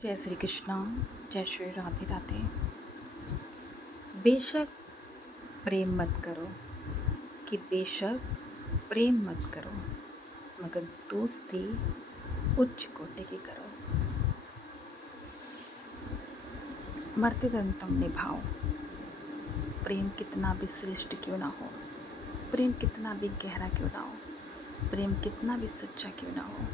जय श्री कृष्णा। जय श्री राधे राधे। बेशक प्रेम मत करो कि बेशक प्रेम मत करो, मगर दोस्ती उच्च कोटि की करो। मरते दम तुम निभाओ। प्रेम कितना भी श्रेष्ठ क्यों ना हो, प्रेम कितना भी गहरा क्यों ना हो, प्रेम कितना भी सच्चा क्यों ना हो,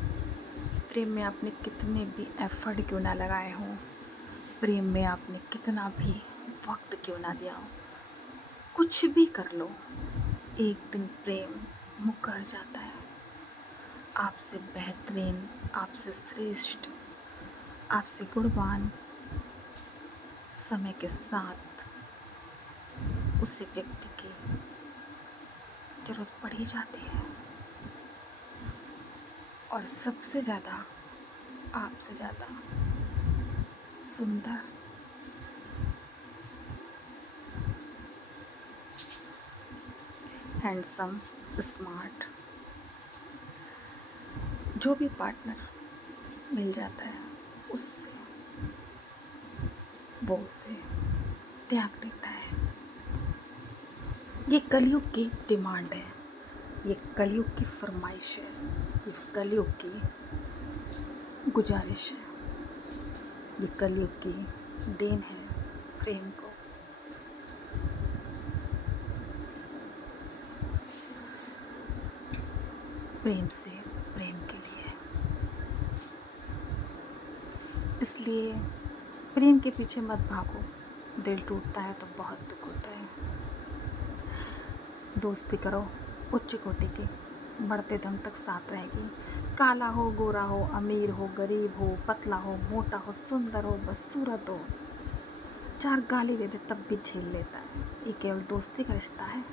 प्रेम में आपने कितने भी एफर्ट क्यों ना लगाए हों, प्रेम में आपने कितना भी वक्त क्यों ना दिया हो, कुछ भी कर लो, एक दिन प्रेम मुकर जाता है। आपसे बेहतरीन, आपसे श्रेष्ठ, आपसे गुणवान समय के साथ उसे व्यक्ति की जरूरत पड़ ही जाती है। और सबसे ज़्यादा, आपसे ज़्यादा सुंदर, हैंडसम, स्मार्ट जो भी पार्टनर मिल जाता है, उससे वो उसे त्याग देता है। ये कलयुग की डिमांड है, ये कलयुग की फरमाइश है, ये कलयुग की गुजारिश है, ये कलयुग की देन है प्रेम को। प्रेम से प्रेम के लिए। इसलिए प्रेम के पीछे मत भागो। दिल टूटता है तो बहुत दुख होता है। दोस्ती करो उच्च कोटि की, बढ़ते दम तक साथ रहेगी। काला हो, गोरा हो, अमीर हो, गरीब हो, पतला हो, मोटा हो, सुंदर हो, बदसूरत हो, चार गाली दे दे तब भी झेल लेता है। ये केवल दोस्ती का रिश्ता है।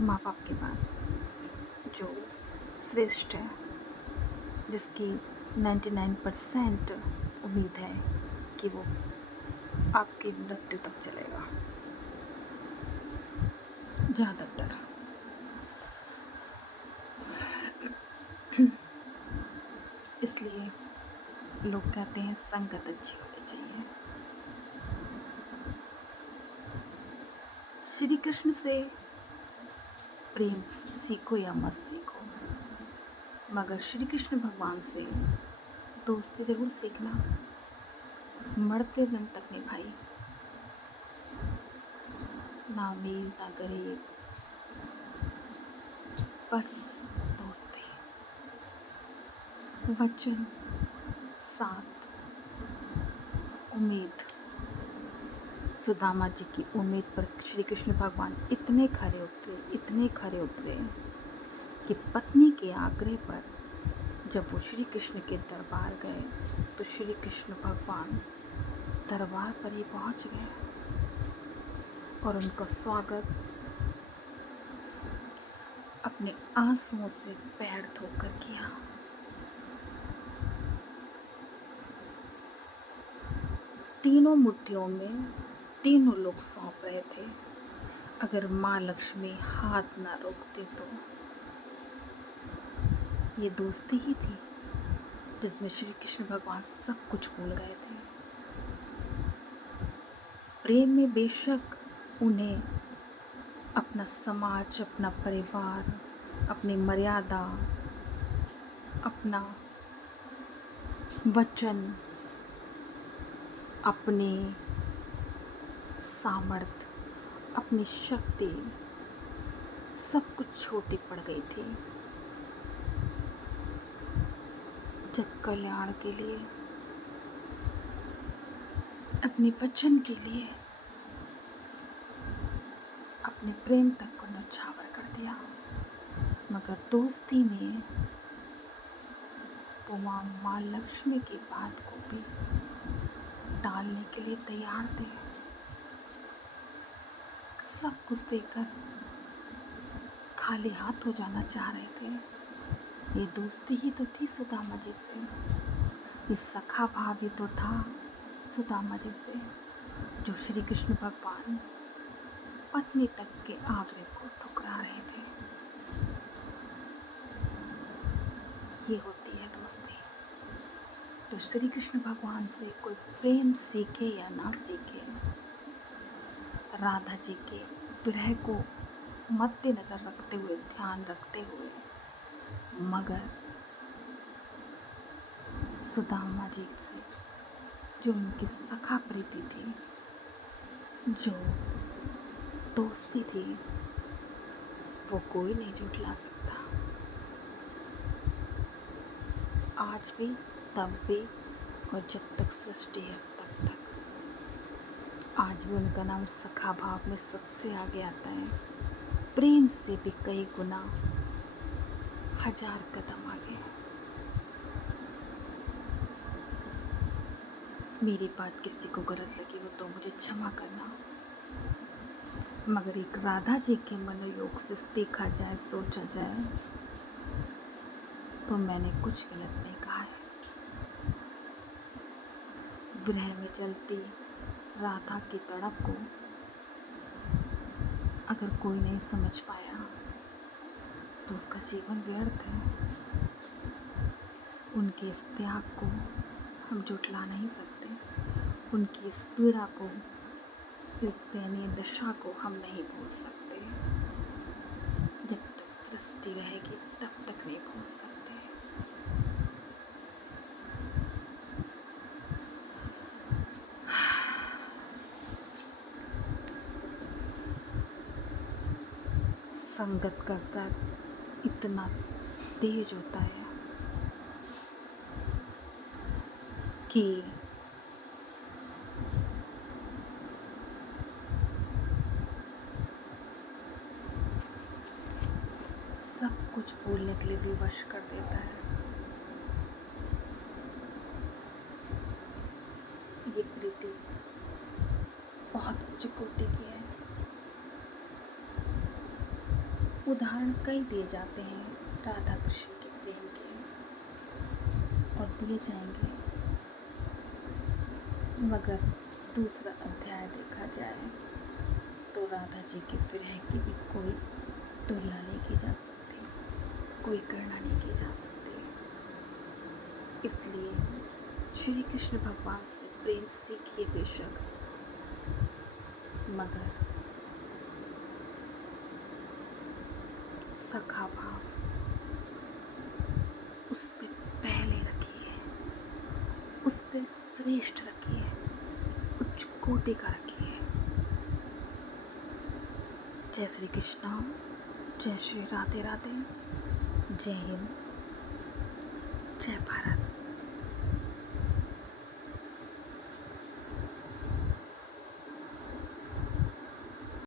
माँ बाप के बाद जो श्रेष्ठ है, जिसकी 99% उम्मीद है कि वो आपकी मृत्यु तक चलेगा। ज़्यादातर इसलिए लोग कहते हैं संगत अच्छी होनी चाहिए। श्री कृष्ण से प्रेम सीखो या मत सीखो, मगर श्री कृष्ण भगवान से दोस्ती ज़रूर सीखना। मरते दम तक निभाई, ना अमीर ना गरीब, बस दोस्ती, वचन, साथ, उम्मीद। सुदामा जी की उम्मीद पर श्री कृष्ण भगवान इतने खरे उतरे, इतने खरे उतरे कि पत्नी के आग्रह पर जब वो श्री कृष्ण के दरबार गए तो श्री कृष्ण भगवान दरबार पर ही पहुंच गए और उनका स्वागत अपने आंसुओं से पैर धोकर किया। तीनों मुट्ठियों में तीनों लोग सौंप रहे थे। अगर माँ लक्ष्मी हाथ ना रोकते तो ये दोस्ती ही थी जिसमें श्री कृष्ण भगवान सब कुछ भूल गए थे। प्रेम में बेशक उन्हें अपना समाज, अपना परिवार, अपनी मर्यादा, अपना वचन, अपनी सामर्थ, अपनी शक्ति सब कुछ छोटी पड़ गई थी जग कल्याण के लिए, अपने वचन के लिए, अपने प्रेम तक को न्यौछावर कर दिया। मगर दोस्ती में वो माँ लक्ष्मी की बात को भी टालने के लिए तैयार थे। सब कुछ देकर खाली हाथ हो जाना चाह रहे थे। ये दोस्ती ही तो थी सुदामा जी से, ये सखा भाव ही तो था सुदामा जी से, जो श्री कृष्ण भगवान पत्नी तक के आग्रह को ठुकरा रहे थे। ये होती है दोस्ती। तो श्री कृष्ण भगवान से कोई प्रेम सीखे या ना सीखे, राधा जी के विरह को मद्देनज़र रखते हुए, ध्यान रखते हुए, मगर सुदामा जी से जो उनकी सखा प्रीति थी, जो दोस्ती थी, वो कोई नहीं झुठला सकता। आज भी, तब भी, और जब तक सृष्टि है तब तक आज भी उनका नाम सखा भाव में सबसे आगे आता है। प्रेम से भी कई गुना, 1000 कदम आगे है। मेरी बात किसी को गलत लगी हो तो मुझे क्षमा करना, मगर एक राधा जी के मनोयोग से देखा जाए, सोचा जाए, तो मैंने कुछ गलत नहीं कहा है। विरह में जलती राधा की तड़प को अगर कोई नहीं समझ पाया तो उसका जीवन व्यर्थ है। उनके इस त्याग को हम झुठला नहीं सकते, उनकी इस पीड़ा को, इस दयनीय दशा को हम नहीं भूल सकते। जब तक सृष्टि रहेगी तब तक नहीं भूल सकते। संगत का दर्द इतना तेज होता है कि सब कुछ भूलने के लिए विवश कर देता है। ये प्रीति बहुत उच्च कोटि की है। उदाहरण कई दिए जाते हैं राधा कृष्ण के प्रेम के, और दिए जाएंगे, मगर दूसरा अध्याय देखा जाए तो राधा जी के विरह की भी कोई तुलना नहीं की जा सकती, कोई गणना नहीं की जा सकती। इसलिए श्री कृष्ण भगवान से प्रेम सीखिए बेशक, मगर सखा भाव उससे पहले रखिए, उससे श्रेष्ठ रखिए, उच्च कोटि का रखिए। जय श्री कृष्ण, जय श्री राधे राधे, जय हिंद, जय भारत।